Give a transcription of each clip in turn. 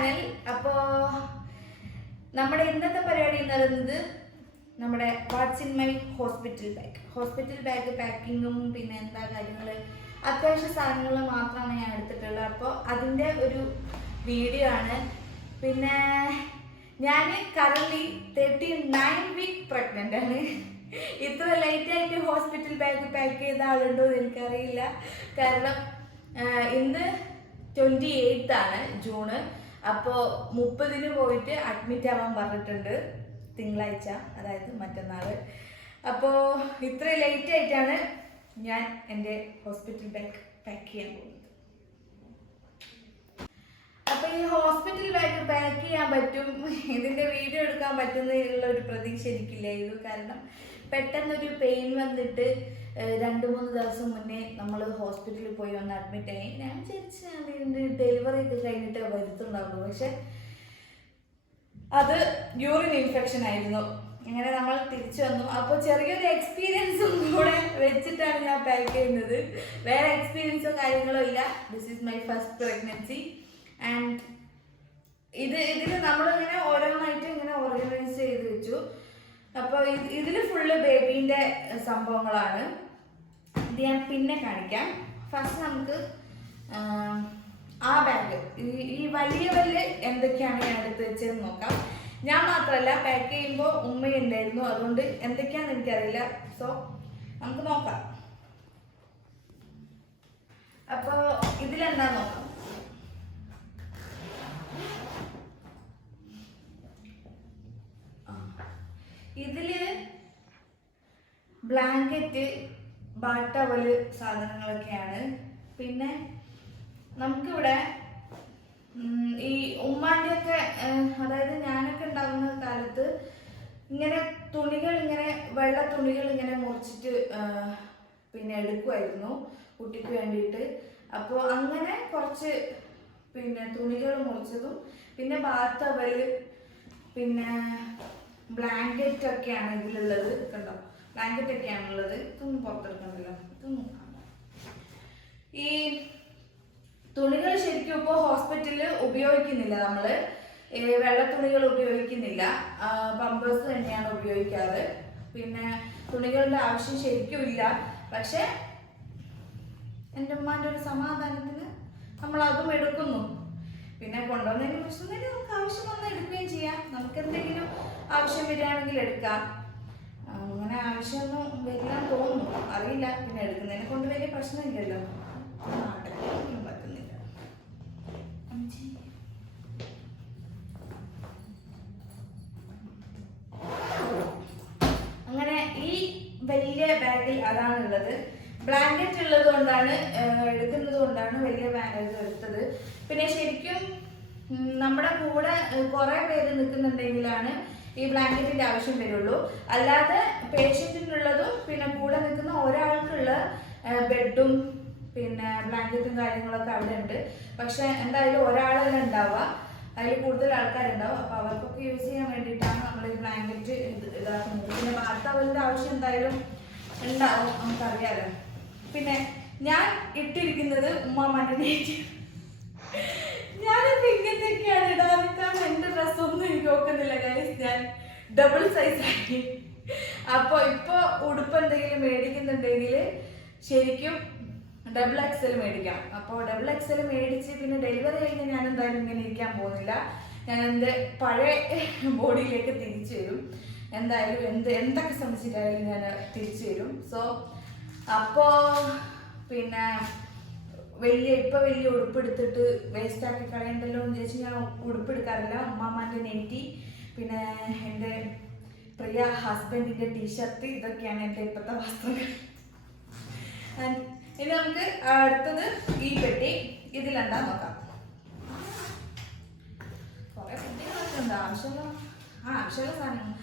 Channel. അപ്പോൾ നമ്മുടെ ഇന്നത്തെ പരിപാടി എന്ന് പറയുന്നത് നമ്മുടെ what's in my hospital bag പാക്കിങ്ങും പിന്നെ എന്താ കാര്യങ്ങൾ അത്യാവശ്യ സാധനങ്ങൾ മാത്രമാണ് ഞാൻ എടുത്തിട്ടുള്ളത്. അപ്പോൾ അതിൻ്റെ ഒരു വീഡിയോ ആണ്. പിന്നെ ഞാൻ കറൻലി 39 വീക്ക് പ്രഗ്നൻ്റ് ആണ്. ഇത്ര ലേറ്റായിട്ട് ഹോസ്പിറ്റൽ ബാഗ് പാക്ക് ചെയ്ത ആളുണ്ടോ എന്ന് എനിക്കറിയില്ല. കാരണം ഇന്ന് 28 ആണ് ജൂണ്. അപ്പോൾ 30 പോയിട്ട് അഡ്മിറ്റ് ആവാൻ പറഞ്ഞിട്ടുണ്ട്, തിങ്കളാഴ്ച, അതായത് മറ്റന്നാൾ. അപ്പോൾ ഇത്ര ലേറ്റ് ആയിട്ടാണ് ഞാൻ എൻ്റെ ഹോസ്പിറ്റൽ ബാഗ് പാക്ക് ചെയ്യാൻ പോകുന്നത്. അപ്പോൾ ഈ ഹോസ്പിറ്റൽ ബാഗ് പാക്ക് ചെയ്യാൻ പറ്റും, ഇതിൻ്റെ വീഡിയോ എടുക്കാൻ പറ്റുന്നതിലുള്ള ഒരു പ്രതീക്ഷ എനിക്കില്ലായിരുന്നു. കാരണം പെട്ടെന്നൊരു പെയിൻ വന്നിട്ട് 2-3 ദിവസം മുന്നേ നമ്മൾ ഹോസ്പിറ്റലിൽ പോയി വന്ന് അഡ്മിറ്റ് ആയി. ഞാൻ വിചാരിച്ചു ഡെലിവറി ഒക്കെ കഴിഞ്ഞിട്ട് വരുത്തുണ്ടാവുള്ളൂ. പക്ഷെ അത് യൂറിൻ ഇൻഫെക്ഷൻ ആയിരുന്നു. അങ്ങനെ നമ്മൾ തിരിച്ചു വന്നു. അപ്പോൾ ചെറിയൊരു എക്സ്പീരിയൻസും കൂടെ വെച്ചിട്ടാണ് ഞാൻ പാക്ക് ചെയ്യുന്നത്. വേറെ എക്സ്പീരിയൻസോ കാര്യങ്ങളോ ഇല്ല. This is my first pregnancy. And ഇതിൽ നമ്മളിങ്ങനെ ഓരോന്നായിട്ട് ഇങ്ങനെ ഓർഗനൈസ് ചെയ്ത് വെച്ചു. അപ്പോൾ ഇതിൽ ഫുള്ള് ബേബീൻ്റെ സംഭവങ്ങളാണ്. ഇത് ഞാൻ പിന്നെ കാണിക്കാം. ഫസ്റ്റ് നമുക്ക് ആ ബാഗ്, ഈ വലിയ എന്തൊക്കെയാണ് ഞാൻ എടുത്ത് വെച്ചതെന്ന് നോക്കാം. ഞാൻ മാത്രമല്ല, പാക്ക് ചെയ്യുമ്പോൾ ഉമ്മയുണ്ടായിരുന്നു. അതുകൊണ്ട് എന്തൊക്കെയാണെന്ന് എനിക്കറിയില്ല. സോ നമുക്ക് നോക്കാം. അപ്പോൾ ഇതിലെന്താ നോക്കാം. ഇതില് ബ്ലാങ്കറ്റ്, ബാത്ത് ടവല് സാധനങ്ങളൊക്കെയാണ്. പിന്നെ നമുക്കിവിടെ ഈ ഉമ്മാൻ്റെ ഒക്കെ, അതായത് ഞാനൊക്കെ ഉണ്ടാകുന്ന കാലത്ത് ഇങ്ങനെ തുണികൾ, ഇങ്ങനെ വെള്ള തുണികൾ ഇങ്ങനെ മുറിച്ചിട്ട് പിന്നെ എടുക്കുമായിരുന്നു കുട്ടിക്ക് വേണ്ടിയിട്ട്. അപ്പോൾ അങ്ങനെ കുറച്ച് പിന്നെ തുണികൾ മുറിച്ചതും, പിന്നെ ബാത്ത് ടവല്, പിന്നെ ബ്ലാങ്കറ്റ് ഒക്കെയാണ് ഇതിലുള്ളത്. കണ്ടോ, ബ്ലാങ്കറ്റ് ഒക്കെയാണുള്ളത്. ഇതൊന്നും പുറത്തെടുക്കണ്ടല്ലോ, ഇതൊന്നും കാണാം. ഈ തുണികൾ ശരിക്കും ഇപ്പോൾ ഹോസ്പിറ്റലിൽ ഉപയോഗിക്കുന്നില്ല. നമ്മൾ വെള്ള തുണികൾ ഉപയോഗിക്കുന്നില്ല, പമ്പേഴ്സ് തന്നെയാണ് ഉപയോഗിക്കാറ്. പിന്നെ തുണികളുടെ ആവശ്യം ശരിക്കും ഇല്ല. പക്ഷെ എൻ്റെ ഉമ്മാൻ്റെ ഒരു സമാധാനത്തിന് നമ്മൾ അതും എടുക്കുന്നു. പിന്നെ കൊണ്ടുവന്നതിന് പ്രശ്നത്തിന് നമുക്ക് ആവശ്യം വന്നാൽ എടുക്കുകയും ചെയ്യാം. നമുക്ക് എന്തെങ്കിലും ആവശ്യം വരികയാണെങ്കിൽ എടുക്കാം. അങ്ങനെ ആവശ്യമൊന്നും വരില്ലാന്ന് തോന്നുന്നു, അറിയില്ല. പിന്നെ എടുക്കുന്നതിനെ കൊണ്ട് വലിയ പ്രശ്നമില്ലല്ലോ. നാട്ടിലൊന്നും പറ്റുന്നില്ല. അങ്ങനെ ഈ വലിയ ബാഗിൽ അതാണുള്ളത്. ബ്ലാങ്കറ്റ് ഉള്ളത് കൊണ്ടാണ്, എടുക്കുന്നത് കൊണ്ടാണ് വലിയ ബാഗ് എടുത്തത്. പിന്നെ ശരിക്കും നമ്മുടെ കൂടെ കുറേ പേര് നിൽക്കുന്നുണ്ടെങ്കിലാണ് ഈ ബ്ലാങ്കറ്റിൻ്റെ ആവശ്യം വരുള്ളൂ. അല്ലാതെ പേഷ്യൻറ്റിനുള്ളതും പിന്നെ കൂടെ നിൽക്കുന്ന ഒരാൾക്കുള്ള ബെഡും പിന്നെ ബ്ലാങ്കറ്റും കാര്യങ്ങളൊക്കെ അവിടെ ഉണ്ട്. പക്ഷെ എന്തായാലും ഒരാളല്ല ഉണ്ടാവുക, അതിൽ കൂടുതൽ ആൾക്കാരുണ്ടാവും. അപ്പോൾ അവർക്കൊക്കെ യൂസ് ചെയ്യാൻ വേണ്ടിയിട്ടാണ് നമ്മൾ ഈ ബ്ലാങ്കറ്റ് ഇതാക്കുന്നത്. പിന്നെ ബാത്ത് ടവലിൻ്റെ ആവശ്യം എന്തായാലും ഉണ്ടാവും, നമുക്കറിയാലോ. പിന്നെ ഞാൻ ഇട്ടിരിക്കുന്നത് ഉമ്മാമ്മൻ്റെ നെറ്റ്. ഞാനിപ്പോൾ ഇങ്ങനത്തെയൊക്കെയാണ് ഇടാറ്. കാരണം എൻ്റെ ഡ്രസ്സൊന്നും എനിക്ക് നോക്കുന്നില്ല ഗൈസ്, ഞാൻ ഡബിൾ സൈസ് ആക്കി. അപ്പോൾ ഇപ്പോൾ ഉടുപ്പ് എന്തെങ്കിലും മേടിക്കുന്നുണ്ടെങ്കിൽ ശരിക്കും ഡബിൾ XL മേടിക്കണം. അപ്പോൾ ഡബിൾ XL മേടിച്ച് പിന്നെ ഡെലിവറി കഴിഞ്ഞ് ഞാൻ എന്തായാലും ഇങ്ങനെ ഇരിക്കാൻ പോകുന്നില്ല. ഞാൻ എൻ്റെ പഴയ ബോഡിയിലേക്ക് തിരിച്ചു വരും. എന്തായാലും എന്തൊക്കെ ശ്രമിച്ചിട്ടായാലും ഞാൻ തിരിച്ചു വരും. സോ അപ്പോൾ പിന്നെ വലിയ ഉടുപ്പെടുത്തിട്ട് വേസ്റ്റാക്കി കളയണ്ടല്ലോ എന്ന് ചോദിച്ചാൽ ഞാൻ ഉടുപ്പെടുക്കാറില്ല. ഉമ്മാമ്മൻ്റെ നെറ്റി, പിന്നെ എൻ്റെ പ്രിയ ഹസ്ബൻഡിൻ്റെ ടീഷർട്ട്, ഇതൊക്കെയാണ് എൻ്റെ ഇപ്പോഴത്തെ വസ്ത്രങ്ങൾ. ഇനി നമുക്ക് അടുത്തത് ഈ പെട്ടി. ഇതിലെന്താ നോക്കാം. കുറേ പെട്ടികളൊക്കെ ഉണ്ട്, ആവശ്യമുള്ള സാധനങ്ങൾ.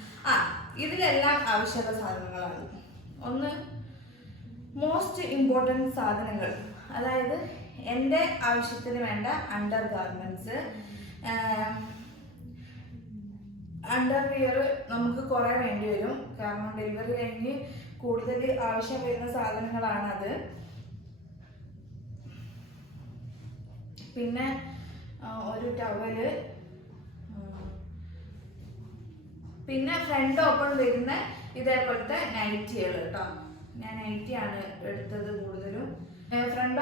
ഇതിലെല്ലാം ആവശ്യമുള്ള സാധനങ്ങളാണ്. ഒന്ന് മോസ്റ്റ് ഇമ്പോർട്ടൻറ്റ് സാധനങ്ങൾ, അതായത് എൻ്റെ ആവശ്യത്തിന് വേണ്ട അണ്ടർ ഗാർമെൻറ്റ്സ്, അണ്ടർവിയർ നമുക്ക് കുറേ വേണ്ടി വരും. കാരണം ഡെലിവറി കഴിഞ്ഞ് കൂടുതൽ ആവശ്യം വരുന്ന സാധനങ്ങളാണത്. പിന്നെ ഒരു ടവല്, പിന്നെ ഫ്രണ്ട് ഓപ്പൺ വരുന്ന ഇതേപോലത്തെ നൈറ്റികൾ കേട്ടോ. ഞാൻ നൈറ്റിയാണ് എടുത്തത് കൂടുതലും. ഫ്രണ്ട്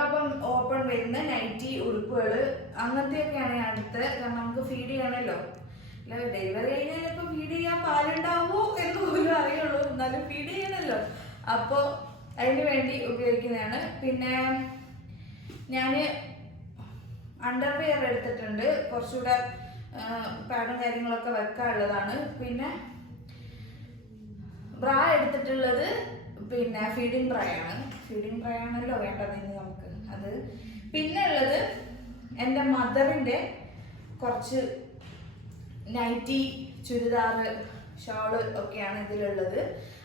ഓപ്പൺ വരുന്ന നൈറ്റി ഉടുപ്പുകൾ അങ്ങനത്തെയൊക്കെയാണ് ഞാൻ എടുത്തത്. കാരണം നമുക്ക് ഫീഡ് ചെയ്യണമല്ലോ. അല്ല ഡെലിവറി കഴിഞ്ഞാൽ ഇപ്പം ഫീഡ് ചെയ്യാൻ പാലുണ്ടാവുമോ എന്ന് പോലും അറിയുള്ളൂ, എന്നാലും ഫീഡ് ചെയ്യണമല്ലോ. അപ്പോൾ അതിന് വേണ്ടി ഉപയോഗിക്കുന്നതാണ്. പിന്നെ ഞാൻ അണ്ടർവെയർ എടുത്തിട്ടുണ്ട്, കുറച്ചുകൂടെ പാഡും കാര്യങ്ങളൊക്കെ വെക്കാനുള്ളതാണ്. പിന്നെ ബ്രാ എടുത്തിട്ടുള്ളത് പിന്നെ ഫീഡിങ് ബ്രായാണ്. ഫീഡിങ് ബ്രായാണല്ലോ വേണ്ടത് ഇനി നമുക്ക് അത്. പിന്നെ ഉള്ളത് എൻ്റെ മദറിൻ്റെ കുറച്ച് നൈറ്റി, ചുരിദാറ്, ഷോള് ഒക്കെയാണ് ഇതിലുള്ളത്.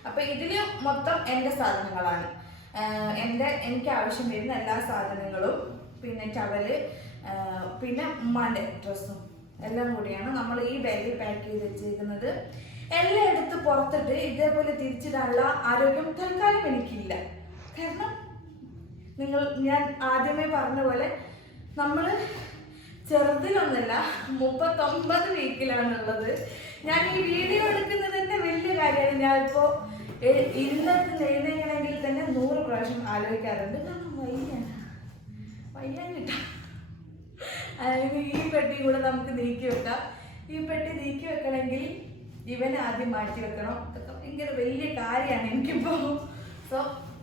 അപ്പം ഇതിൽ മൊത്തം എൻ്റെ സാധനങ്ങളാണ്. എനിക്ക് ആവശ്യം വരുന്ന എല്ലാ സാധനങ്ങളും, പിന്നെ ടവല്, പിന്നെ ഉമ്മാൻ്റെ ഡ്രസ്സും എല്ലാം കൂടിയാണ് നമ്മൾ ഈ ബാഗിൽ പാക്ക് ചെയ്ത് വെച്ചിരിക്കുന്നത്. എല്ലാം എടുത്ത് പുറത്തിട്ട് ഇതേപോലെ തിരിച്ചിടാനുള്ള ആരോഗ്യം തൽക്കാലം എനിക്കില്ല. കാരണം ഞാൻ ആദ്യമേ പറഞ്ഞ പോലെ നമ്മൾ ചെറുതിലൊന്നല്ല 39 വീക്കിലാണുള്ളത്. ഞാൻ ഈ വീഡിയോ എടുക്കുന്നത് തന്നെ വലിയ കാര്യമാണ്. ഞാനിപ്പോൾ എഴുന്നേൽക്കണമെങ്കിൽ തന്നെ 100 പ്രാവശ്യം ആലോചിക്കാറുണ്ട്. കാരണം വയ്യാഞ്ഞിട്ടാ. അതായത് ഈ പെട്ടി കൂടെ നമുക്ക് നീക്കി വെക്കാം. ഈ പെട്ടി നീക്കി വെക്കണമെങ്കിൽ ഇവൻ ആദ്യം മാറ്റി വെക്കണം. അതൊക്കെ ഭയങ്കര വലിയ കാര്യമാണ് എനിക്കിപ്പോൾ. സോ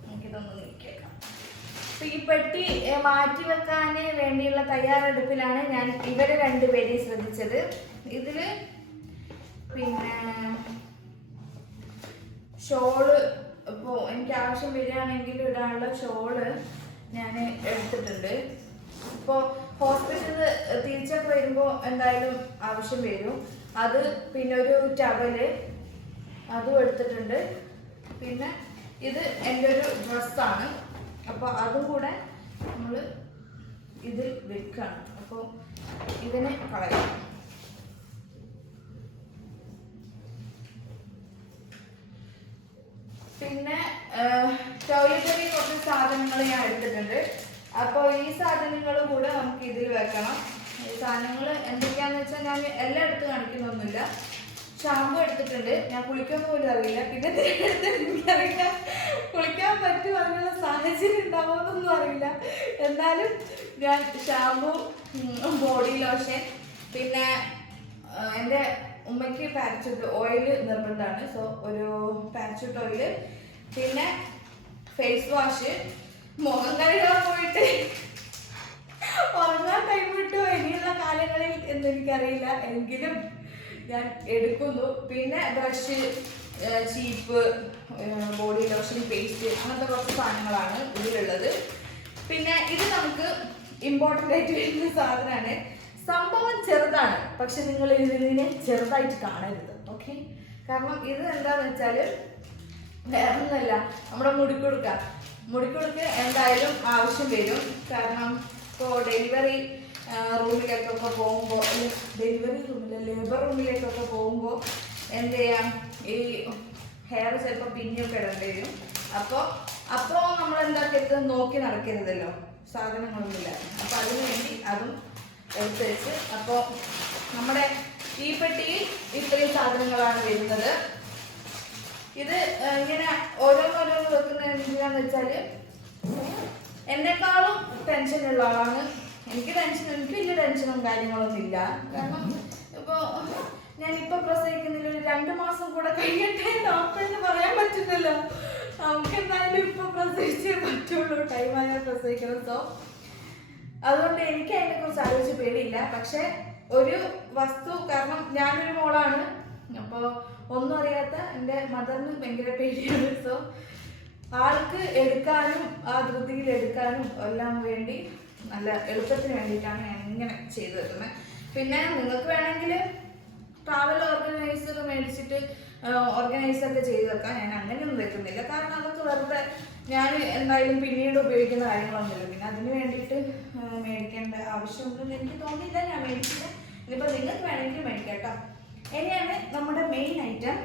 നമുക്കിതൊന്ന് നീക്കി വെക്കാം. അപ്പോൾ ഈ പെട്ടി മാറ്റി വെക്കാൻ വേണ്ടിയുള്ള തയ്യാറെടുപ്പിലാണ് ഞാൻ ഇവരെ രണ്ടുപേരെയും ശ്രദ്ധിച്ചത്. ഇതിൽ പിന്നെ ഷോള് ഇപ്പോൾ എനിക്ക് ആവശ്യം വരികയാണെങ്കിൽ ഇടാനുള്ള ഷോള് ഞാൻ എടുത്തിട്ടുണ്ട്. ഇപ്പോൾ ഹോസ്പിറ്റലിൽ തിരിച്ചൊക്കെ വരുമ്പോൾ എന്തായാലും ആവശ്യം വരും. അത് പിന്നെ ഒരു ടവല് അതും എടുത്തിട്ടുണ്ട്. പിന്നെ ഇത് എൻ്റെ ഒരു ഡ്രസ്സാണ്. അപ്പോൾ അതും കൂടെ നമ്മൾ ഇതിൽ വെക്കുകയാണ്. അപ്പോൾ ഇതിനെ കളയാം. പിന്നെ ടോയ്ലറ്ററി കുറച്ച് സാധനങ്ങൾ ഞാൻ എടുത്തിട്ടുണ്ട്. അപ്പോൾ ഈ സാധനങ്ങൾ കൂടെ നമുക്ക് ഇതിൽ വെക്കണം. ഈ സാധനങ്ങൾ എന്തൊക്കെയാണെന്ന് വെച്ചാൽ ഞാൻ എല്ലാം എടുത്ത് കാണിക്കുന്നൊന്നുമില്ല. ഷാമ്പു എടുത്തിട്ടുണ്ട്. ഞാൻ കുളിക്കാൻ പോലും അറിയില്ല. പിന്നെ എനിക്കറിയില്ല കുളിക്കാൻ പറ്റും അതിനുള്ള സാഹചര്യം ഉണ്ടാവുമെന്നൊന്നും അറിയില്ല. എന്നാലും ഞാൻ ഷാമ്പു, ബോഡി ലോഷൻ, പിന്നെ എൻ്റെ ഉമ്മയ്ക്ക് പാരച്യൂട്ട് ഓയിൽ നിർബന്ധമാണ്. സോ ഒരു പാരച്യൂട്ട് ഓയിൽ, പിന്നെ ഫേസ് വാഷ്. മുഖം കഴുകാൻ പോയിട്ട് ഉറങ്ങാൻ ടൈം കിട്ടുമോ ഇനിയുള്ള കാലങ്ങളിൽ എന്നെനിക്കറിയില്ല, എങ്കിലും ഞാൻ എടുക്കുന്നു. പിന്നെ ബ്രഷ്, ചീപ്പ്, ബോഡി ലോഷൻ, പേസ്റ്റ്, അങ്ങനത്തെ കുറച്ച് സാധനങ്ങളാണ് ഇതിലുള്ളത്. പിന്നെ ഇത് നമുക്ക് ഇമ്പോർട്ടൻ്റ് ആയിട്ട് വരുന്ന സാധനമാണ്. സംഭവം ചെറുതാണ്, പക്ഷെ നിങ്ങൾ ഇതിനെ ചെറുതായിട്ട് കാണരുത്. ഓക്കെ, കാരണം ഇത് എന്താണെന്ന് വെച്ചാൽ വേറൊന്നുമല്ല, നമ്മുടെ മുടിക്കൊടുക്ക് എന്തായാലും ആവശ്യം വരും. കാരണം ഇപ്പോൾ ഡെലിവറി റൂമിലേക്കൊക്കെ പോകുമ്പോൾ, ലേബർ റൂമിലേക്കൊക്കെ പോകുമ്പോൾ എന്ത് ചെയ്യാം, ഈ ഹെയർ ചിലപ്പോൾ പിന്നെയൊക്കെ ഇടേണ്ടി വരും. അപ്പോൾ നമ്മൾ എന്താക്കരുത്, നോക്കി നടക്കരുതല്ലോ, സാധനങ്ങളൊന്നുമില്ല. അപ്പോൾ അതിനു വേണ്ടി അതും എടുത്ത് വെച്ച്. അപ്പോൾ നമ്മുടെ ഈ പെട്ടിയിൽ ഇത്രയും സാധനങ്ങളാണ് വരുന്നത്. ഇത് ഇങ്ങനെ ഓരോന്നോരോന്ന് വെക്കുന്നത് എന്തിനാന്ന് വെച്ചാൽ എന്നെക്കാളും ടെൻഷനുള്ള ആളാണ്. എനിക്ക് വലിയ ടെൻഷനും കാര്യങ്ങളൊന്നും ഇല്ല. കാരണം ഇപ്പോൾ ഞാനിപ്പോൾ പ്രസവിക്കുന്നില്ല, ഒരു 2 മാസം കൂടെ കഴിഞ്ഞിട്ടേ ഡോക്ടറിന് പറയാൻ പറ്റുന്നല്ലോ. നമുക്ക് എന്തായാലും ഇപ്പോൾ പ്രസവിച്ചേ പറ്റുള്ളൂ, ടൈമായാൽ പ്രസവിക്കണം. സോ അതുകൊണ്ട് എനിക്ക് അതിനെക്കുറിച്ച് ആലോചിച്ച് പേടിയില്ല. പക്ഷെ ഒരു വസ്തു, കാരണം ഞാനൊരു മോളാണ്, അപ്പോൾ ഒന്നും അറിയാത്ത എൻ്റെ മദറിന് ഭയങ്കര പേടിയാണ്. സോ ആൾക്ക് എടുക്കാനും ആ ധൃതിയിൽ എടുക്കാനും എല്ലാം വേണ്ടി നല്ല എളുപ്പത്തിന് വേണ്ടിയിട്ടാണ് ഞാൻ ഇങ്ങനെ ചെയ്തു വെക്കുന്നത്. പിന്നെ നിങ്ങൾക്ക് വേണമെങ്കിൽ ട്രാവൽ ഓർഗനൈസർ മേടിച്ചിട്ട് ഓർഗനൈസറൊക്കെ ചെയ്ത് വെക്കാം. ഞാൻ അങ്ങനെയൊന്നും വെക്കുന്നില്ല, കാരണം അതൊക്കെ വെറുതെ ഞാൻ എന്തായാലും പിന്നീട് ഉപയോഗിക്കുന്ന കാര്യങ്ങളൊന്നുമില്ല. പിന്നെ അതിന് വേണ്ടിയിട്ട് മേടിക്കേണ്ട ആവശ്യമൊന്നും എനിക്ക് തോന്നിയില്ല, ഞാൻ മേടിച്ചില്ല. ഇനിയിപ്പോൾ നിങ്ങൾക്ക് വേണമെങ്കിൽ മേടിക്കാം കേട്ടോ. ഇനിയാണ് നമ്മുടെ മെയിൻ ഐറ്റം.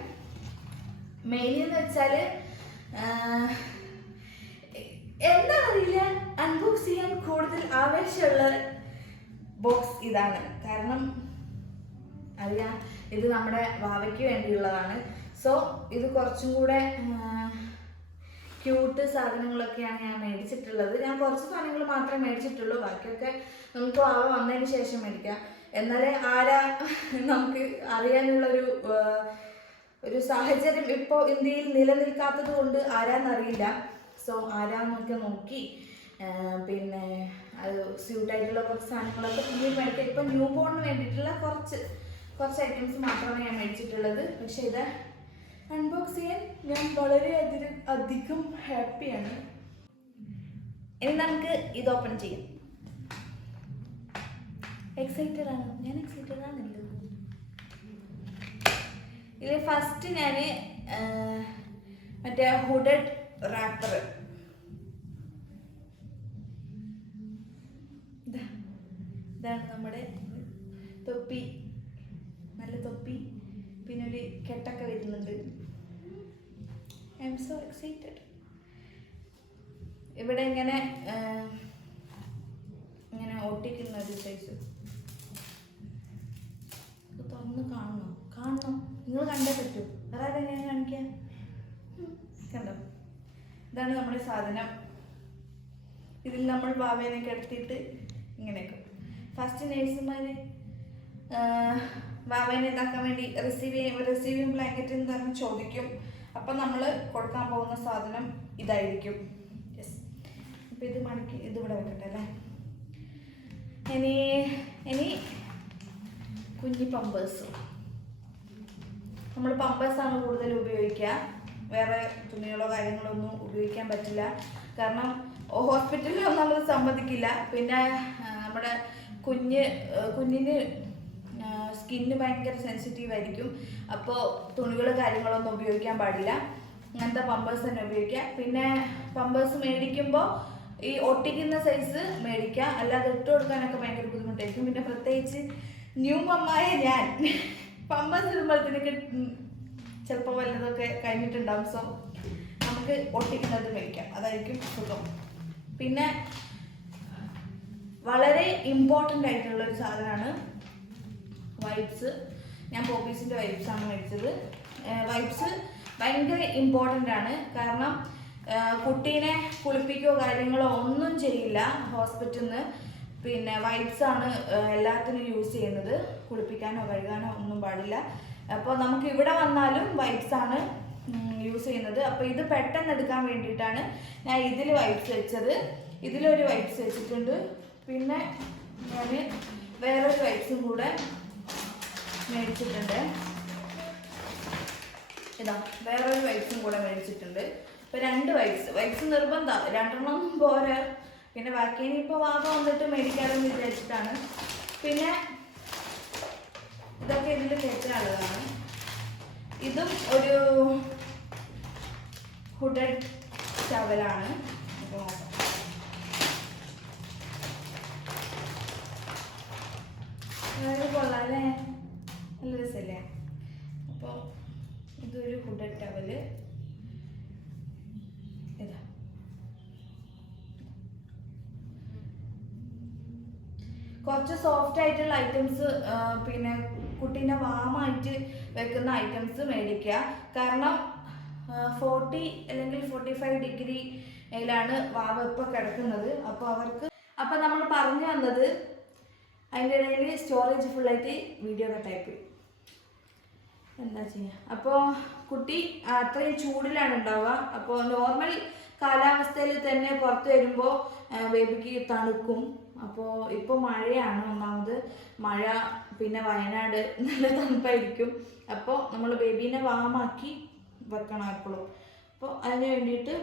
മെയിൻ എന്ന് വെച്ചാൽ എന്താ അറിയില്ല, അൺബോക്സ് ചെയ്യാൻ കൂടുതൽ ആവേശമുള്ള ബോക്സ് ഇതാണ്. കാരണം അറിയാം ഇത് നമ്മുടെ വാവയ്ക്ക് വേണ്ടിയുള്ളതാണ്. സോ ഇത് കുറച്ചും കൂടെ ക്യൂട്ട് സാധനങ്ങളൊക്കെയാണ് ഞാൻ മേടിച്ചിട്ടുള്ളത്. ഞാൻ കുറച്ച് സാധനങ്ങൾ മാത്രമേ മേടിച്ചിട്ടുള്ളൂ, ബാക്കിയൊക്കെ നമുക്ക് വാവ വന്നതിന് ശേഷം മേടിക്കാം. എന്നാലേ നമുക്ക് അറിയാനുള്ളൊരു ഒരു സാഹചര്യം ഇപ്പോൾ ഇന്ത്യയിൽ നിലനിൽക്കാത്തത് കൊണ്ട് ആരാന്നറിയില്ല. സോ ആരാന്നൊക്കെ നോക്കി പിന്നെ അത് സ്യൂട്ടായിട്ടുള്ള കുറച്ച് സാധനങ്ങളൊക്കെ പിന്നീട് മേടിക്കാം. ഇപ്പം ന്യൂ ബോണിന് വേണ്ടിയിട്ടുള്ള കുറച്ച് ഐറ്റംസ് മാത്രമേ ഞാൻ മേടിച്ചിട്ടുള്ളത്. പക്ഷേ ഇത് അൺബോക്സ് ചെയ്യാൻ ഞാൻ വളരെയധികം ഹാപ്പിയാണ്. ഇനി നമുക്ക് ഇത് ഓപ്പൺ ചെയ്യാം. എക്സൈറ്റഡ് ആണ് ഞാൻ, എക്സൈറ്റഡ് ആണല്ലോ. ഇതിൽ ഫസ്റ്റ് ഞാൻ മറ്റേ ഹുഡഡ് റാപ്പർ ഇതാണ് നമ്മുടെ തൊപ്പി, നല്ല തൊപ്പി, പിന്നെ ഒരു കെട്ടൊക്കെ വരുന്നുണ്ട്. I M so excited. ഇവിടെ ഇങ്ങനെ ഒട്ടിക്കുന്ന ഒരു സൈസ് തുറന്ന് കാണണം നിങ്ങൾ കണ്ടേ പറ്റൂ. വേറെ അതെങ്ങനെ കാണിക്കാം? കണ്ടോ, ഇതാണ് നമ്മുടെ സാധനം. ഇതിൽ നമ്മൾ ബാബേനെ കിടത്തിയിട്ട് ഇങ്ങനെയൊക്കെ ഫസ്റ്റ് നേഴ്സുമാർ ബാബേനെ ഇതാക്കാൻ വേണ്ടി റിസീവിങ് ബ്ലാങ്കറ്റ് എന്ന് പറഞ്ഞ് ചോദിക്കും. അപ്പം നമ്മൾ കൊടുക്കാൻ പോകുന്ന സാധനം ഇതായിരിക്കും. യെസ്, അപ്പം ഇത് മടക്കി ഇതിവിടെ വെക്കട്ടെ അല്ലേ. ഇനി കുഞ്ഞി പമ്പേഴ്സ്. നമ്മൾ പമ്പേഴ്സാണ് കൂടുതൽ ഉപയോഗിക്കുക, വേറെ തുണികളോ കാര്യങ്ങളോ ഒന്നും ഉപയോഗിക്കാൻ പറ്റില്ല. കാരണം ഹോസ്പിറ്റലിലൊന്നും നമ്മൾ സമ്മതിക്കില്ല. പിന്നെ നമ്മുടെ കുഞ്ഞിന് സ്കിന്ന് ഭയങ്കര സെൻസിറ്റീവ് ആയിരിക്കും. അപ്പോൾ തുണികൾ കാര്യങ്ങളൊന്നും ഉപയോഗിക്കാൻ പാടില്ല. അങ്ങനത്തെ പമ്പേഴ്സ് തന്നെ ഉപയോഗിക്കുക. പിന്നെ പമ്പേഴ്സ് മേടിക്കുമ്പോൾ ഈ ഒട്ടിക്കുന്ന സൈസ് മേടിക്കുക, അല്ലാതെ ഇട്ട് കൊടുക്കാനൊക്കെ ഭയങ്കര ബുദ്ധിമുട്ടായിരിക്കും. പിന്നെ പ്രത്യേകിച്ച് ന്യൂ മമ്മായ ഞാൻ പമ്പേഴ്സ് ഇടുമ്പോഴത്തേക്ക് ചിലപ്പോൾ വല്ലതൊക്കെ കഴിഞ്ഞിട്ടുണ്ടാവും. സോ നമുക്ക് ഒട്ടിക്കുന്നത് മേടിക്കാം, അതായിരിക്കും സുഖം. പിന്നെ വളരെ ഇമ്പോർട്ടൻ്റ് ആയിട്ടുള്ളൊരു സാധനമാണ് വൈപ്സ്. ഞാൻ പോപ്പീസിൻ്റെ വൈപ്സാണ് മേടിച്ചത്. വൈപ്സ് ഭയങ്കര ഇമ്പോർട്ടൻ്റ് ആണ്. കാരണം കുട്ടീനെ കുളിപ്പിക്കുകയോ കാര്യങ്ങളോ ഒന്നും ചെയ്യില്ല ഹോസ്പിറ്റലിൽ നിന്ന്. പിന്നെ വൈപ്സാണ് എല്ലാത്തിനും യൂസ് ചെയ്യുന്നത്, കുളിപ്പിക്കാനോ കഴുകാനോ ഒന്നും പാടില്ല. അപ്പോൾ നമുക്ക് ഇവിടെ വന്നാലും വൈപ്സാണ് യൂസ് ചെയ്യുന്നത്. അപ്പോൾ ഇത് പെട്ടെന്ന് എടുക്കാൻ വേണ്ടിയിട്ടാണ് ഞാൻ ഇതിൽ വൈപ്സ് വെച്ചത്. ഇതിലൊരു വൈപ്സ് വെച്ചിട്ടുണ്ട്. പിന്നെ ഞാൻ വേറൊരു വൈപ്സും കൂടെ മേടിച്ചിട്ടുണ്ട്. ഇതാ വേറൊരു വൈപ്സും കൂടെ മേടിച്ചിട്ടുണ്ട്. ഇപ്പോൾ 2 വൈപ്സ് നിർബന്ധം, 2 പോരാ. പിന്നെ ബാക്കി ഇനിയിപ്പോൾ വാവ വന്നിട്ട് മേടിക്കാമെന്ന് വിചാരിച്ചിട്ടാണ്. പിന്നെ ഇതൊക്കെ ഇതിൽ കയറ്റാനുള്ളതാണ്. ഇതും ഒരു ഹുഡഡ് ടവലാണ്. അപ്പോൾ വളരെ കൊള്ളാല്ലേ, നല്ല രസമല്ലേ. അപ്പോൾ ഇതൊരു ഹുഡഡ് ടവല്. ഇതാ കുറച്ച് സോഫ്റ്റ് ആയിട്ടുള്ള ഐറ്റംസ്, പിന്നെ കുട്ടീനെ വാമായിട്ട് വെക്കുന്ന ഐറ്റംസ് മേടിക്കുക. കാരണം 40 അല്ലെങ്കിൽ 45 ഡിഗ്രിയിലാണ് വാവ ഇപ്പോൾ കിടക്കുന്നത്. അപ്പോൾ നമ്മൾ പറഞ്ഞു വന്നത് അതിൻ്റെ ഇടയിൽ സ്റ്റോറേജ് ഫുള്ളായിട്ട് വീഡിയോ ടൈപ്പ് എന്താ ചെയ്യുക. അപ്പോൾ കുട്ടി അത്രയും ചൂടിലാണ് ഉണ്ടാവുക. അപ്പോൾ നോർമൽ കാലാവസ്ഥയിൽ തന്നെ പുറത്ത് വരുമ്പോൾ ബേബിക്ക് തണുക്കും. അപ്പോൾ ഇപ്പോൾ മഴയാണ്, ഒന്നാമത് മഴ, പിന്നെ വയനാട് നല്ല തണുപ്പായിരിക്കും. അപ്പോൾ നമ്മൾ ബേബീനെ വാമാക്കി വെക്കണം എപ്പോഴും. അപ്പോൾ അതിന് വേണ്ടിയിട്ട്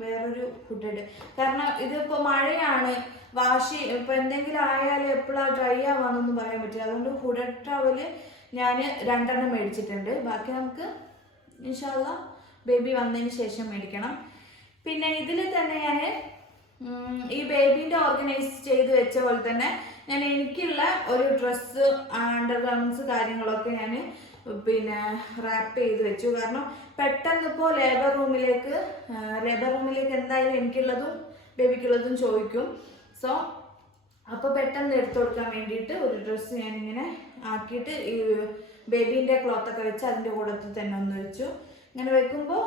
വേറൊരു ഹുഡഡ്. കാരണം ഇതിപ്പോൾ മഴയാണ്, ഇപ്പോൾ എന്തെങ്കിലും ആയാലും എപ്പോഴാണ് ഡ്രൈ ആവാന്നൊന്നും പറയാൻ പറ്റില്ല. അതുകൊണ്ട് ഹുഡഡ് ടവല് ഞാൻ 2 മേടിച്ചിട്ടുണ്ട്. ബാക്കി നമുക്ക് ഇൻഷാ അല്ലാ ബേബി വന്നതിന് ശേഷം മേടിക്കണം. പിന്നെ ഇതിൽ തന്നെ ഞാൻ ഈ ബേബീൻ്റെ ഓർഗനൈസ് ചെയ്ത് വെച്ച പോലെ തന്നെ ഞാൻ എനിക്കുള്ള ഒരു ഡ്രസ്സ്, അണ്ടർ ഗാർമെൻറ്റ്സ് കാര്യങ്ങളൊക്കെ ഞാൻ പിന്നെ റാപ്പ് ചെയ്ത് വെച്ചു. കാരണം പെട്ടെന്ന് ഇപ്പോൾ ലേബർ റൂമിലേക്ക് എന്തായാലും എനിക്കുള്ളതും ബേബിക്കുള്ളതും ചോദിക്കും. സോ അപ്പോൾ പെട്ടെന്ന് എടുത്തു കൊടുക്കാൻ വേണ്ടിയിട്ട് ഒരു ഡ്രസ്സ് ഞാനിങ്ങനെ ആക്കിയിട്ട് ഈ ബേബീൻ്റെ ക്ലോത്തൊക്കെ വെച്ച് അതിൻ്റെ കൂടത്തിൽ തന്നെ ഒന്ന് വെച്ചു. ഇങ്ങനെ വെക്കുമ്പോൾ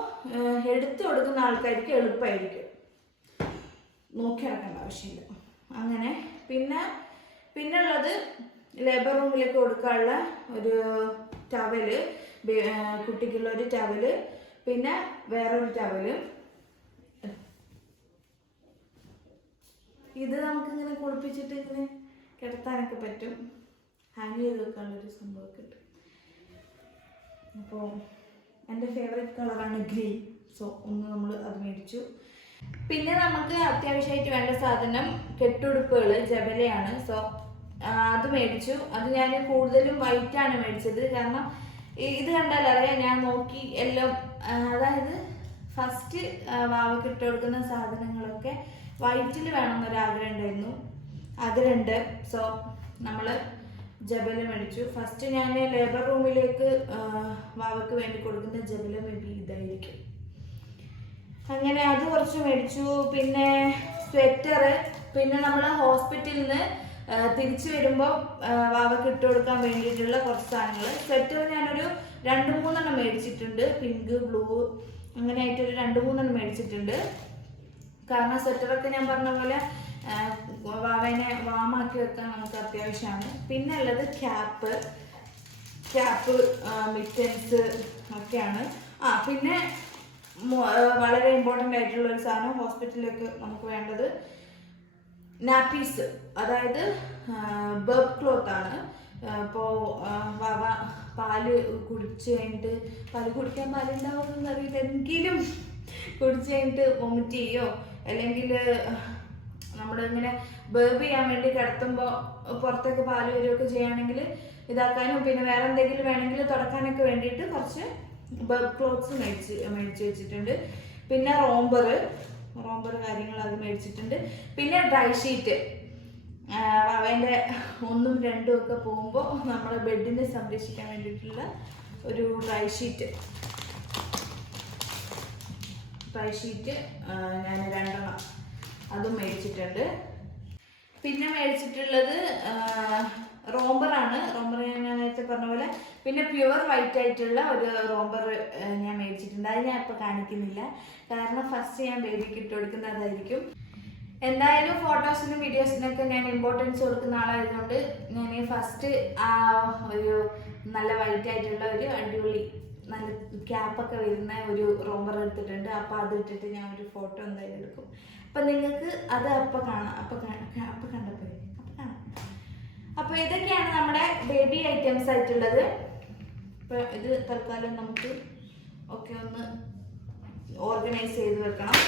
എടുത്തു കൊടുക്കുന്ന ആൾക്കാർക്ക് എളുപ്പമായിരിക്കും, നോക്കി നടക്കേണ്ട ആവശ്യമില്ല. അങ്ങനെ പിന്നുള്ളത് ലേബർ റൂമിലേക്ക് കൊടുക്കാനുള്ള ഒരു ടവല്, കുട്ടിക്കുള്ള ഒരു ടവല്, പിന്നെ വേറൊരു ടവല്. ഇത് നമുക്കിങ്ങനെ കുളിപ്പിച്ചിട്ട് ഇങ്ങനെ കിടത്താനൊക്കെ പറ്റും, ഹാങ് ചെയ്ത് വെക്കാനുള്ളൊരു സംഭവമൊക്കെ ഉണ്ട്. അപ്പോൾ എൻ്റെ ഫേവറേറ്റ് കളറാണ് ഗ്രീൻ, സോ നമ്മൾ അത് മേടിച്ചു. പിന്നെ നമുക്ക് അത്യാവശ്യമായിട്ട് വേണ്ട സാധനം കെട്ടുടുപ്പുകൾ, ജബലയാണ്. സോ അത് മേടിച്ചു. അത് ഞാൻ കൂടുതലും വൈറ്റാണ് മേടിച്ചത്, കാരണം ഇത് കണ്ടാൽ അറിയാം ഞാൻ നോക്കി എല്ലാം. അതായത് ഫസ്റ്റ് വാവയ്ക്ക് ഇട്ട് കൊടുക്കുന്ന സാധനങ്ങളൊക്കെ വൈറ്റിൽ വേണമെന്നൊരാഗ്രഹം ആഗ്രഹമുണ്ട്. സോ നമ്മൾ ജബല മേടിച്ചു. ഫസ്റ്റ് ഞാൻ ലേബർ റൂമിലേക്ക് വാവയ്ക്ക് വേണ്ടി കൊടുക്കുന്ന ജബല മേബി ഇതായിരിക്കും. അങ്ങനെ അത് കുറച്ച് മേടിച്ചു. പിന്നെ സ്വെറ്റർ, പിന്നെ നമ്മൾ ഹോസ്പിറ്റലിൽ നിന്ന് തിരിച്ചു വരുമ്പോൾ വാവയ്ക്ക് ഇട്ട് കൊടുക്കാൻ വേണ്ടിയിട്ടുള്ള കുറച്ച് സാധനങ്ങൾ. സ്വെറ്റർ ഞാനൊരു 2-3 മേടിച്ചിട്ടുണ്ട്, പിങ്ക്, ബ്ലൂ അങ്ങനെ ആയിട്ടൊരു 2-3 മേടിച്ചിട്ടുണ്ട്. കാരണം സ്വെറ്ററൊക്കെ ഞാൻ പറഞ്ഞ പോലെ വാവേനെ വാമാക്കി വെക്കാൻ നമുക്ക് അത്യാവശ്യമാണ്. പിന്നെ ഉള്ളത് ക്യാപ്പ്, മിറ്റൻസ് ഒക്കെയാണ്. പിന്നെ വളരെ ഇമ്പോർട്ടൻ്റ് ആയിട്ടുള്ള ഒരു സാധനം ഹോസ്പിറ്റലിലേക്ക് നമുക്ക് വേണ്ടത് നാപ്പീസ്, അതായത് ബർബ് ക്ലോത്ത് ആണ്. ഇപ്പോൾ വാവ പാല് കുടിച്ച് കഴിഞ്ഞിട്ട്, പാല് കുടിക്കാൻ പാലുണ്ടാവുമെന്ന് അറിയില്ല, എങ്കിലും കുടിച്ച് കഴിഞ്ഞിട്ട് വൊമിറ്റ് ചെയ്യോ അല്ലെങ്കിൽ നമ്മളിങ്ങനെ ബേബ് ചെയ്യാൻ വേണ്ടി കിടത്തുമ്പോൾ പുറത്തേക്ക് പാല് വരികയൊക്കെ ചെയ്യുകയാണെങ്കിൽ ഇതാക്കാനും, പിന്നെ വേറെ എന്തെങ്കിലും വേണമെങ്കിൽ തുടക്കാനൊക്കെ വേണ്ടിയിട്ട് കുറച്ച് ബർബ് ക്ലോത്ത്സ് മേടിച്ച് വെച്ചിട്ടുണ്ട്. പിന്നെ റോംബർ കാര്യങ്ങൾ അത് മേടിച്ചിട്ടുണ്ട്. പിന്നെ ഡ്രൈ ഷീറ്റ്, അവൻ്റെ 1ഉം 2ഉം ഒക്കെ പോകുമ്പോൾ നമ്മൾ ബെഡിനെ സംരക്ഷിക്കാൻ വേണ്ടിയിട്ടുള്ള ഒരു ഡ്രൈ ഷീറ്റ് ഞാൻ 2 അതും മേടിച്ചിട്ടുണ്ട്. പിന്നെ മേടിച്ചിട്ടുള്ളത് റോംബറാണ്. റോംബർ ഞാൻ നേരത്തെ പറഞ്ഞ പോലെ. പിന്നെ പ്യുവർ വൈറ്റ് ആയിട്ടുള്ള ഒരു റോംബർ ഞാൻ മേടിച്ചിട്ടുണ്ട്. അത് ഞാൻ ഇപ്പോൾ കാണിക്കുന്നില്ല, കാരണം ഫസ്റ്റ് ഞാൻ ബേബിക്ക് ഇട്ട് കൊടുക്കുന്നതായിരിക്കും. എന്തായാലും ഫോട്ടോസിനും വീഡിയോസിനൊക്കെ ഞാൻ ഇമ്പോർട്ടൻസ് കൊടുക്കുന്ന ആളായതുകൊണ്ട് ഞാൻ ഫസ്റ്റ് ആ ഒരു നല്ല വൈറ്റ് ആയിട്ടുള്ള ഒരു അടിപൊളി നല്ല ക്യാപ്പൊക്കെ വരുന്ന ഒരു റോംബർ എടുത്തിട്ടുണ്ട്. അപ്പോൾ അത് ഇട്ടിട്ട് ഞാൻ ഒരു ഫോട്ടോ എന്തായാലും എടുക്കും. അപ്പം നിങ്ങൾക്ക് അത് അപ്പോൾ കാണാം, അപ്പോൾ കണ്ടപ്പോൾ കാണാം. അപ്പോൾ ഇതൊക്കെയാണ് നമ്മുടെ ബേബി ഐറ്റംസ് ആയിട്ടുള്ളത്. അപ്പോൾ ഇത് തൽക്കാലം നമുക്ക് ഒക്കെ ഒന്ന് ഓർഗനൈസ് ചെയ്ത് വെക്കണം.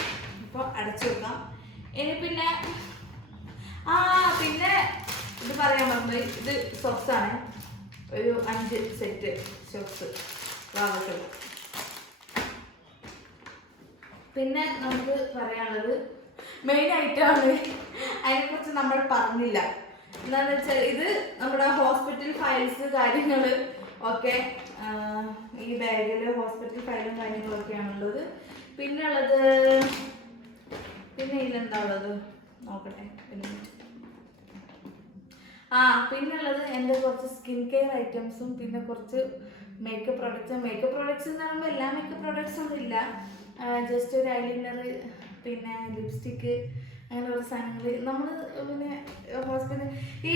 അപ്പോൾ അടച്ചു വെക്കാം. ഇനി പിന്നെ ഇത് പറയാൻ പറഞ്ഞത്, ഇത് സോക്സാണ്, ഒരു 5 സെറ്റ് സോക്സ് വാവയ്ക്കുള്ള. പിന്നെ നമുക്ക് പറയാനുള്ളത് മെയിൻ ഐറ്റമാണ്, അതിനെക്കുറിച്ച് നമ്മൾ പറഞ്ഞില്ല. എന്താണെന്ന് വെച്ചാൽ ഇത് നമ്മുടെ ഹോസ്പിറ്റൽ ഫയൽസ് കാര്യങ്ങൾ ഒക്കെ ഈ ബാഗിൽ ഹോസ്പിറ്റൽ ഫയലും കാര്യങ്ങളൊക്കെയാണുള്ളത്. പിന്നെ ഇതിലെന്താ ഉള്ളത് നോക്കട്ടെ. പിന്നുള്ളത് എൻ്റെ കുറച്ച് സ്കിൻ കെയർ ഐറ്റംസും പിന്നെ കുറച്ച് മേക്കപ്പ് പ്രോഡക്റ്റ്സ് എന്ന് പറയുമ്പോൾ എല്ലാ മേക്കപ്പ് പ്രോഡക്ട്സും ഒന്നും ഇല്ല. ജസ്റ്റ് ഒരു ഐലൈനർ, പിന്നെ ലിപ്സ്റ്റിക്ക്, അങ്ങനെ കുറച്ച് സാധനങ്ങൾ. നമ്മൾ പിന്നെ ഹോസ്പിറ്റൽ ഈ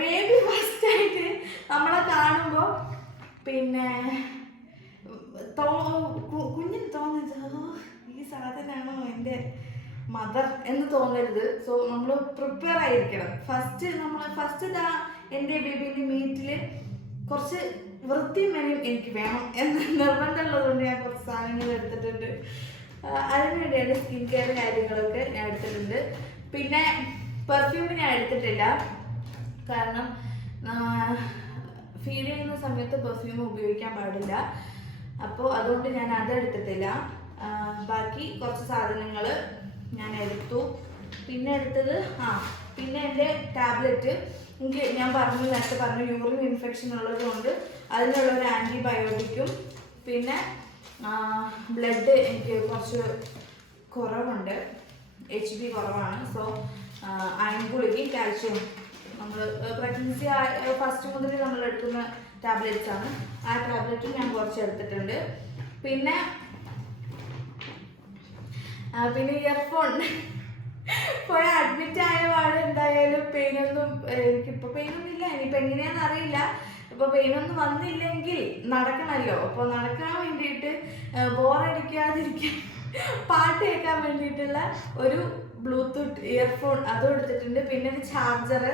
ബേബി ഫസ്റ്റായിട്ട് നമ്മളെ കാണുമ്പോൾ പിന്നെ കുഞ്ഞിന് തോന്നുന്നത് ഈ സാധനമാണോ എൻ്റെ മദർ എന്ന് തോന്നരുത്. സോ നമ്മൾ പ്രിപ്പയർ ആയിരിക്കണം. ഫസ്റ്റ് എൻ്റെ ബേബീൻ്റെ മീറ്റിൽ കുറച്ച് വൃത്തിയും മെനയും എനിക്ക് വേണം എന്ന് നിർബന്ധമുള്ളതുകൊണ്ട് ഞാൻ കുറച്ച് സാധനങ്ങൾ എടുത്തിട്ടുണ്ട്. അതിന് വേണ്ടിയാണ് സ്കിൻ കെയർ കാര്യങ്ങളൊക്കെ ഞാൻ എടുത്തിട്ടുണ്ട്. പിന്നെ പെർഫ്യൂം ഞാൻ എടുത്തിട്ടില്ല, കാരണം ഫീഡ് ചെയ്യുന്ന സമയത്ത് പെർഫ്യൂം ഉപയോഗിക്കാൻ പാടില്ല. അപ്പോൾ അതുകൊണ്ട് ഞാൻ അതെടുത്തിട്ടില്ല. ബാക്കി കുറച്ച് സാധനങ്ങൾ ഞാൻ എടുത്തു. പിന്നെ എടുത്തത് പിന്നെ എൻ്റെ ടാബ്ലറ്റ്. എനിക്ക് ഞാൻ നേരത്തെ പറഞ്ഞു യൂറിൻ ഇൻഫെക്ഷൻ ഉള്ളത് കൊണ്ട് അതിനുള്ള ഒരു ആൻറ്റിബയോട്ടിക്കും, പിന്നെ ബ്ലഡ് എനിക്ക് കുറച്ച് കുറവുണ്ട്, HB കുറവാണ്. സോ അയൺ ഗുളികയും കാൽഷ്യം. നമ്മൾ പ്രഗ്നൻസി ഫസ്റ്റ് മുതൽ നമ്മൾ എടുക്കുന്ന ടാബ്ലറ്റ്സ് ആണ്. ആ ടാബ്ലറ്റും ഞാൻ കുറച്ച് എടുത്തിട്ടുണ്ട്. പിന്നെ ഇയർഫോൺ പോയി അഡ്മിറ്റ് ആയ പാട് എന്തായാലും പെയിനൊന്നും എനിക്കിപ്പോൾ പെയിനൊന്നും ഇല്ല. ഇനിയിപ്പോൾ എങ്ങനെയാണെന്ന് അറിയില്ല. ഇപ്പോൾ പെയിനൊന്നും വന്നില്ലെങ്കിൽ നടക്കണമല്ലോ. അപ്പോൾ നടക്കാൻ വേണ്ടിയിട്ട് ബോറടിക്കാതിരിക്കാൻ പാട്ട് കേൾക്കാൻ വേണ്ടിയിട്ടുള്ള ഒരു ബ്ലൂടൂത്ത് ഇയർഫോൺ അതും എടുത്തിട്ടുണ്ട്. പിന്നെ ഒരു ചാർജർ.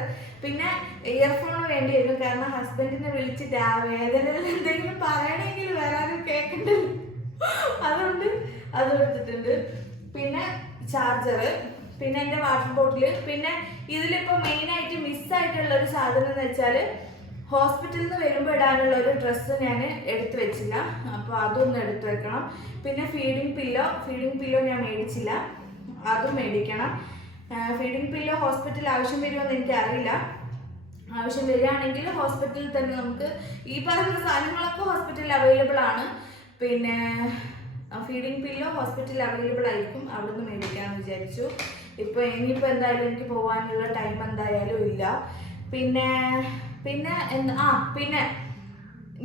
പിന്നെ ഇയർഫോൺ വേണ്ടി വരും, കാരണം ഹസ്ബൻഡിനെ വിളിച്ചിട്ട് ആ വേദനയിൽ എന്തെങ്കിലും പറയണമെങ്കിൽ വരാനും കേൾക്കണ്ടല്ലോ, അതുകൊണ്ട് അതും എടുത്തിട്ടുണ്ട്. പിന്നെ ചാർജർ, പിന്നെ എൻ്റെ വാട്ടർ ബോട്ടിൽ. പിന്നെ ഇതിലിപ്പോൾ മെയിനായിട്ട് മിസ്സായിട്ടുള്ള ഒരു സാധനം എന്ന് വെച്ചാൽ ഹോസ്പിറ്റലിൽ നിന്ന് വരുമ്പോൾ ഇടാനുള്ള ഒരു ഡ്രസ്സ് ഞാൻ എടുത്തു വെച്ചില്ല. അപ്പോൾ അതൊന്ന് എടുത്തു വെക്കണം. പിന്നെ ഫീഡിങ് പില്ലോ ഞാൻ മേടിച്ചില്ല, അതും മേടിക്കണം. ഫീഡിങ് പില്ലോ ഹോസ്പിറ്റലിൽ ആവശ്യം വരുമോയെന്ന് എനിക്കറിയില്ല. ആവശ്യം വരികയാണെങ്കിൽ ഹോസ്പിറ്റലിൽ തന്നെ നമുക്ക് ഈ പറയുന്ന സാധനങ്ങളൊക്കെ ഹോസ്പിറ്റലിൽ അവൈലബിൾ ആണ്. പിന്നെ ഫീഡിങ് പില്ലോ ഹോസ്പിറ്റലിൽ അവൈലബിൾ ആയിരിക്കും, അവിടെ നിന്ന് മേടിക്കാമെന്ന് വിചാരിച്ചു. ഇനിയിപ്പോൾ എന്തായാലും എനിക്ക് പോകാനുള്ള ടൈം എന്തായാലും ഇല്ല. പിന്നെ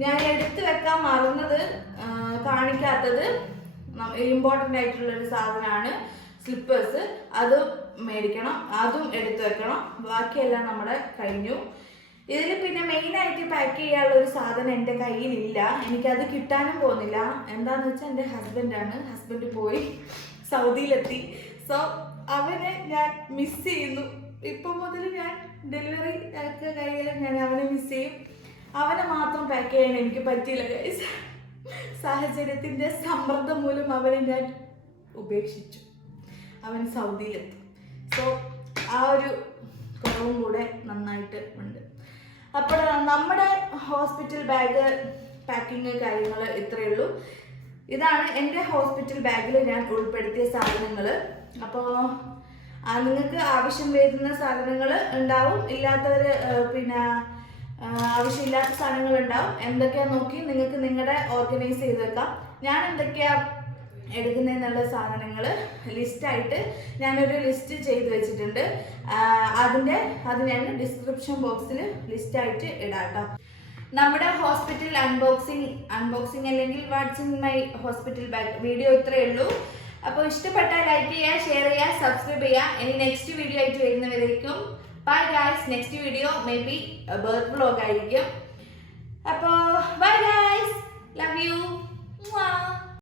ഞാൻ എടുത്തു വെക്കാൻ മറന്നത്, കാണിക്കാത്തത് ഇമ്പോർട്ടൻ്റ് ആയിട്ടുള്ളൊരു സാധനമാണ് സ്ലിപ്പേഴ്സ്. അത് മേടിക്കണം, അതും എടുത്തു വെക്കണം. ബാക്കിയെല്ലാം നമ്മുടെ കഴിഞ്ഞു. ഇതിൽ പിന്നെ മെയിനായിട്ട് പാക്ക് ചെയ്യാനുള്ള ഒരു സാധനം എൻ്റെ കയ്യിലില്ല. എനിക്കത് കിട്ടാനും പോകുന്നില്ല. എന്താണെന്ന് വെച്ചാൽ എൻ്റെ ഹസ്ബൻഡ് പോയി സൗദിയിലെത്തി. സോ അവനെ ഞാൻ മിസ് ചെയ്യുന്നു. ഇപ്പം മുതൽ ഞാൻ ഡെലിവറി ഒക്കെ കഴിയാലും ഞാൻ അവനെ മിസ് ചെയ്യും. അവനെ മാത്രം പാക്ക് ചെയ്യാൻ എനിക്ക് പറ്റിയില്ല ഗൈസ്. സാഹചര്യത്തിൻ്റെ സമ്മർദ്ദം മൂലം അവനെ ഞാൻ ഉപേക്ഷിച്ചു. അവൻ സൗദിയിലെത്തി. സോ ആ ഒരു കുറവും കൂടെ നന്നായിട്ട് ഉണ്ട്. അപ്പോൾ നമ്മുടെ ഹോസ്പിറ്റൽ ബാഗ് പാക്കിങ് കാര്യങ്ങൾ ഇത്രയേ ഉള്ളൂ. ഇതാണ് എൻ്റെ ഹോസ്പിറ്റൽ ബാഗിൽ ഞാൻ ഉൾപ്പെടുത്തിയ സാധനങ്ങൾ. അപ്പോൾ നിങ്ങൾക്ക് ആവശ്യം വരുന്ന സാധനങ്ങൾ ഉണ്ടാവും, ഇല്ലാത്തവർ പിന്നെ ആവശ്യമില്ലാത്ത സാധനങ്ങൾ ഉണ്ടാവും. എന്തൊക്കെയാണെന്ന് നോക്കി നിങ്ങൾക്ക് നിങ്ങളുടെ ഓർഗനൈസ് ചെയ്ത് വെക്കാം. ഞാൻ എന്തൊക്കെയാണ് എടുക്കുന്നതിനുള്ള സാധനങ്ങൾ ലിസ്റ്റായിട്ട് ഞാനൊരു ലിസ്റ്റ് ചെയ്ത് വെച്ചിട്ടുണ്ട്. അത് ഞാൻ ഡിസ്ക്രിപ്ഷൻ ബോക്സിൽ ലിസ്റ്റായിട്ട് ഇടാം കേട്ടോ. നമ്മുടെ ഹോസ്പിറ്റൽ അൺബോക്സിങ് അല്ലെങ്കിൽ watts in my hospital bag video ഇത്രയേ ഉള്ളൂ. അപ്പോൾ ഇഷ്ടപ്പെട്ടാൽ ലൈക്ക് ചെയ്യുക, ഷെയർ ചെയ്യുക, സബ്സ്ക്രൈബ് ചെയ്യുക. ഇനി നെക്സ്റ്റ് വീഡിയോ ആയിട്ട് വരുന്നവരേക്കും bye guys. Next video maybe birth vlog ആയിരിക്കും. അപ്പോൾ ബൈ ഗൈസ്, ലവ് യു.